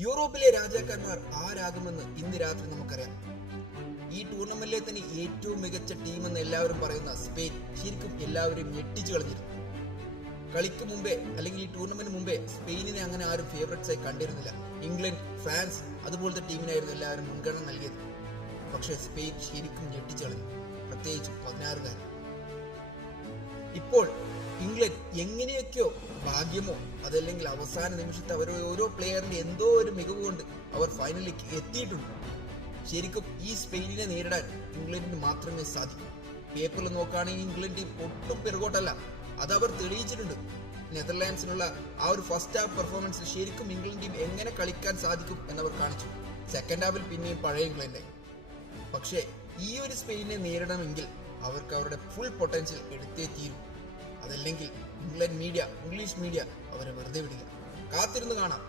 യൂറോപ്പിലെ രാജാക്കന്മാർ ആരാകുമെന്ന് ഇന്ന് രാത്രി നമുക്കറിയാം. ഈ ടൂർണമെന്റിലെ തന്നെ ഏറ്റവും മികച്ച ടീം എന്ന് എല്ലാവരും പറയുന്ന സ്പെയിൻ ശരിക്കും എല്ലാവരെയും ഞെട്ടിച്ചു കളഞ്ഞിരുന്നു. കളിക്ക് മുമ്പേ അല്ലെങ്കിൽ ഈ ടൂർണമെന്റ് മുമ്പേ സ്പെയിനിനെ അങ്ങനെ ആരും ഫേവറേറ്റ്സ് ആയി കണ്ടിരുന്നില്ല. ഇംഗ്ലണ്ട്, ഫ്രാൻസ് അതുപോലത്തെ ടീമിനായിരുന്നു എല്ലാവരും മുൻഗണന നൽകിയത്. പക്ഷേ സ്പെയിൻ ശരിക്കും ഞെട്ടിച്ചു കളഞ്ഞു, പ്രത്യേകിച്ചും 16-കാരൻ. ഇപ്പോൾ ഇംഗ്ലണ്ട് എങ്ങനെയൊക്കെയോ ഭാഗ്യമോ അതല്ലെങ്കിൽ അവസാന നിമിഷത്തെ അവരുടെ ഓരോ പ്ലെയറിന്റെ എന്തോ ഒരു മികവ് കൊണ്ട് അവർ ഫൈനലിലേക്ക് എത്തിയിട്ടുണ്ട്. ശരിക്കും ഈ സ്പെയിനിനെ നേരിടാൻ ഇംഗ്ലണ്ടിന് മാത്രമേ സാധിക്കൂ. പേപ്പറിൽ നോക്കുകയാണെങ്കിൽ ഇംഗ്ലണ്ട് ടീം ഒട്ടും പിറകോട്ടല്ല, അത് അവർ തെളിയിച്ചിട്ടുണ്ട്. നെതർലാൻഡ്സിനുള്ള ആ ഒരു ഫസ്റ്റ് ഹാഫ് പെർഫോമൻസിൽ ശരിക്കും ഇംഗ്ലണ്ട് ടീം എങ്ങനെ കളിക്കാൻ സാധിക്കും എന്നവർ കാണിച്ചു. സെക്കൻഡ് ഹാഫിൽ പിന്നെയും പഴയ ഇംഗ്ലണ്ടായി. പക്ഷേ ഈ ഒരു സ്പെയിനിനെ നേരിടണമെങ്കിൽ അവർക്ക് അവരുടെ ഫുൾ പൊട്ടൻഷ്യൽ എടുത്തേ തീരും. അതല്ലെങ്കിൽ ഇംഗ്ലീഷ് മീഡിയ അവരെ വെറുതെ വിടില്ല. കാത്തിരുന്ന് കാണാം.